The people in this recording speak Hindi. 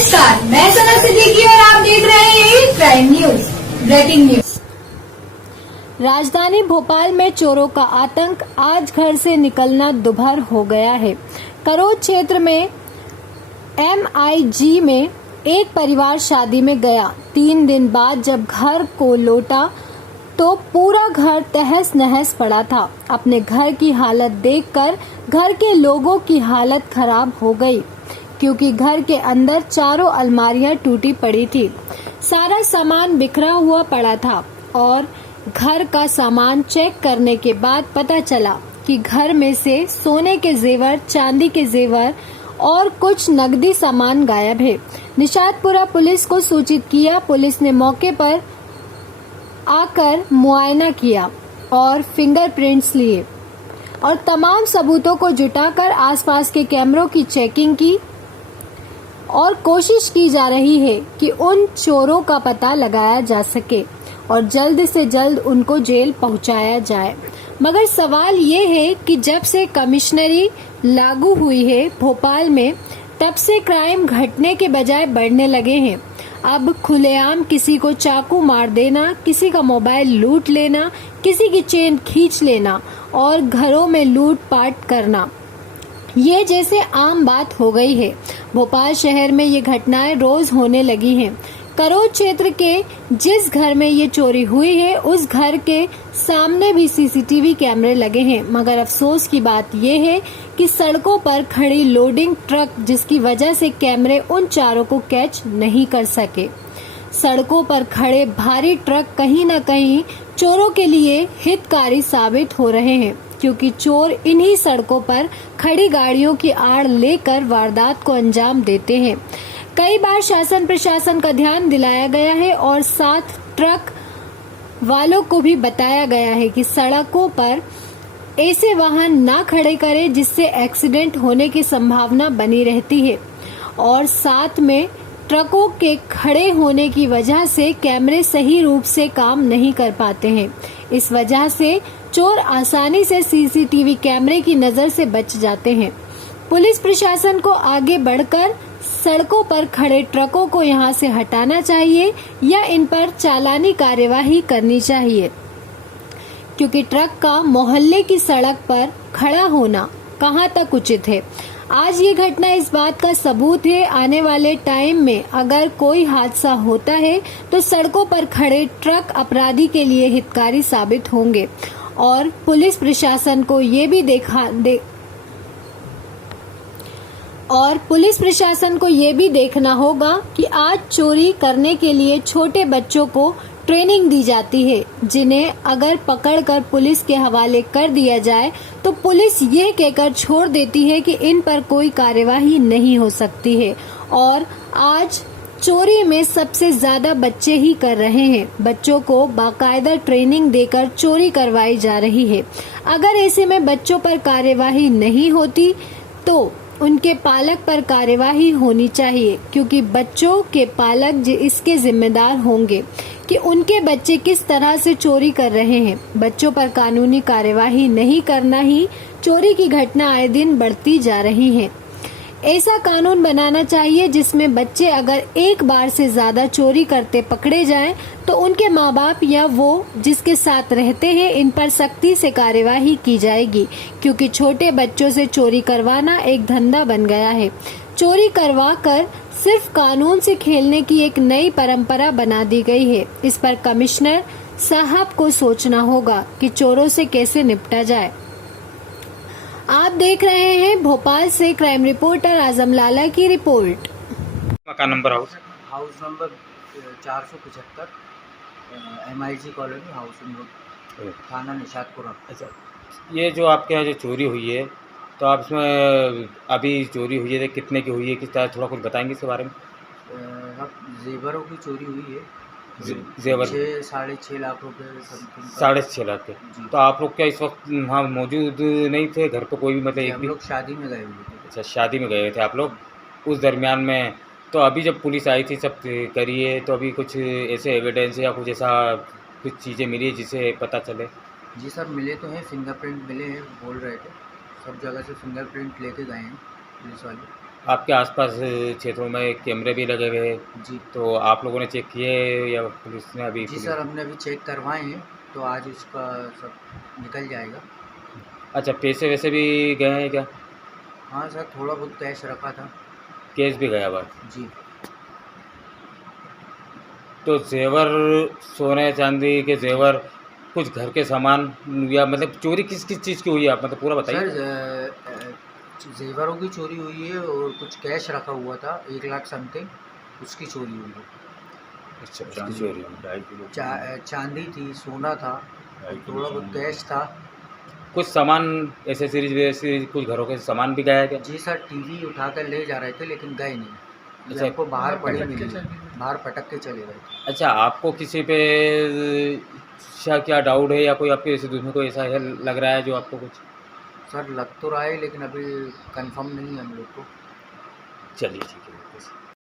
नमस्कार, मैं सना सिद्दीकी और आप देख रहे हैं क्राइम न्यूज। Breaking news. राजधानी भोपाल में चोरों का आतंक, आज घर से निकलना दुभर हो गया है। करोज क्षेत्र में MIG में एक परिवार शादी में गया। 3 दिन बाद जब घर को लौटा तो पूरा घर तहस नहस पड़ा था। अपने घर की हालत देखकर घर के लोगों की हालत खराब हो गई, क्योंकि घर के अंदर चारों अलमारियां टूटी पड़ी थी। सारा सामान बिखरा हुआ पड़ा था और घर का सामान चेक करने के बाद पता चला कि घर में से सोने के जेवर, चांदी के जेवर और कुछ नकदी सामान गायब है। निशातपुरा पुलिस को सूचित किया। पुलिस ने मौके पर आकर मुआयना किया और फिंगरप्रिंट्स लिए और तमाम सबूतों को जुटाकर आसपास के कैमरों की चेकिंग की और कोशिश की जा रही है कि उन चोरों का पता लगाया जा सके और जल्द से जल्द उनको जेल पहुंचाया जाए। मगर सवाल ये है कि जब से कमिश्नरी लागू हुई है भोपाल में, तब से क्राइम घटने के बजाय बढ़ने लगे हैं। अब खुलेआम किसी को चाकू मार देना, किसी का मोबाइल लूट लेना, किसी की चेन खींच लेना और घरों में लूटपाट करना, ये जैसे आम बात हो गई है। भोपाल शहर में ये घटनाएं रोज होने लगी हैं। करोज क्षेत्र के जिस घर में ये चोरी हुई है, उस घर के सामने भी CCTV कैमरे लगे हैं। मगर अफसोस की बात यह है कि सड़कों पर खड़ी लोडिंग ट्रक, जिसकी वजह से कैमरे उन चारों को कैच नहीं कर सके। सड़कों पर खड़े भारी ट्रक कहीं न कहीं चोरों के लिए हितकारी साबित हो रहे हैं, क्योंकि चोर इन्हीं सड़कों पर खड़ी गाड़ियों की आड़ लेकर वारदात को अंजाम देते हैं। कई बार शासन प्रशासन का ध्यान दिलाया गया है और साथ ट्रक वालों को भी बताया गया है कि सड़कों पर ऐसे वाहन ना खड़े करें जिससे एक्सीडेंट होने की संभावना बनी रहती है। और साथ में ट्रकों के खड़े होने की वजह से कैमरे सही रूप से काम नहीं कर पाते हैं। इस वजह से चोर आसानी से CCTV कैमरे की नजर से बच जाते हैं। पुलिस प्रशासन को आगे बढ़कर सड़कों पर खड़े ट्रकों को यहां से हटाना चाहिए या इन पर चालानी कार्यवाही करनी चाहिए, क्योंकि ट्रक का मोहल्ले की सड़क पर खड़ा होना कहां तक उचित है। आज ये घटना इस बात का सबूत है। आने वाले टाइम में अगर कोई हादसा होता है तो सड़कों पर खड़े ट्रक अपराधी के लिए हितकारी साबित होंगे और पुलिस प्रशासन को ये भी देखना होगा कि आज चोरी करने के लिए छोटे बच्चों को ट्रेनिंग दी जाती है, जिन्हें अगर पकड़कर पुलिस के हवाले कर दिया जाए तो पुलिस ये कहकर छोड़ देती है कि इन पर कोई कार्यवाही नहीं हो सकती है। और आज चोरी में सबसे ज्यादा बच्चे ही कर रहे हैं। बच्चों को बाकायदा ट्रेनिंग देकर चोरी करवाई जा रही है। अगर ऐसे में बच्चों पर कार्यवाही नहीं होती तो उनके पालक पर कार्यवाही होनी चाहिए, क्योंकि बच्चों के पालक इसके जिम्मेदार होंगे कि उनके बच्चे किस तरह से चोरी कर रहे हैं। बच्चों पर कानूनी कार्यवाही नहीं करना ही चोरी की घटना आए दिन बढ़ती जा रही है। ऐसा कानून बनाना चाहिए जिसमें बच्चे अगर एक बार से ज्यादा चोरी करते पकड़े जाएं तो उनके माँ बाप या वो जिसके साथ रहते हैं, इन पर सख्ती से कार्यवाही की जाएगी, क्योंकि छोटे बच्चों से चोरी करवाना एक धंधा बन गया है। चोरी करवा कर सिर्फ कानून से खेलने की एक नई परंपरा बना दी गई है। इस पर कमिश्नर साहब को सोचना होगा कि चोरों से कैसे निपटा जाए। आप देख रहे हैं भोपाल से क्राइम रिपोर्टर आजम लाला की रिपोर्ट। मकान number house number 475 MIG colony, housing road, थाना निशातपुरा। अच्छा, ये जो आपके यहाँ जो चोरी हुई है, तो आप इसमें अभी चोरी हुई है कितने की हुई है, किस तरह, थोड़ा कुछ बताएंगे इसके बारे में? जेवरों की चोरी हुई है। जेवर 6.5 लाख रुपए समथिंग। 6.5 लाख के। तो आप लोग क्या इस वक्त वहाँ मौजूद नहीं थे? घर पे कोई भी मतलब हम लोग शादी में गए हुए थे। अच्छा, शादी में गए थे आप लोग उस दरमियान में। तो अभी जब पुलिस आई थी सब करिए, तो अभी कुछ ऐसे एविडेंस या कुछ ऐसा कुछ चीज़ें मिली जिससे पता चले? जी सर, मिले तो हैं, फिंगरप्रिंट मिले हैं, बोल रहे थे सब जगह से फिंगरप्रिंट लेके गए हैं पुलिस वाले। आपके आसपास क्षेत्रों में कैमरे भी लगे हुए हैं, जी तो आप लोगों ने चेक किए या पुलिस ने अभी? जी सर, हमने अभी चेक करवाए हैं, तो आज उसका सब निकल जाएगा। अच्छा, पैसे वैसे भी गए हैं क्या? हाँ सर, थोड़ा बहुत कैश रखा था। कैश भी गया हुआ? जी तो जेवर, सोने चांदी के जेवर, कुछ घर के सामान, या मतलब चोरी किस किस चीज़ की हुई है, आप मतलब पूरा सर, बताइए। जेवरों की चोरी हुई है और कुछ कैश रखा हुआ था 1 लाख समथिंग, उसकी चोरी हुई है। अच्छा, उसकी चोरी हुई। चांदी थी, सोना था, और थोड़ा बहुत कैश था। कुछ सामान, एसेसरीज वैसेसरीज, कुछ घरों के सामान भी गया है क्या? जी सर, टीवी उठा कर ले जा रहे थे लेकिन गए नहीं। ये अच्छा। हमको बाहर पड़ी मिली, बाहर पटक के चले गए। अच्छा, आपको किसी पे शक या डाउट है, या कोई आपके ऐसे दुश्मन को ऐसा है लग रहा है जो आपको कुछ? सर लग तो रहा है लेकिन अभी कंफर्म नहीं है हम लोग को। चलिए ठीक है।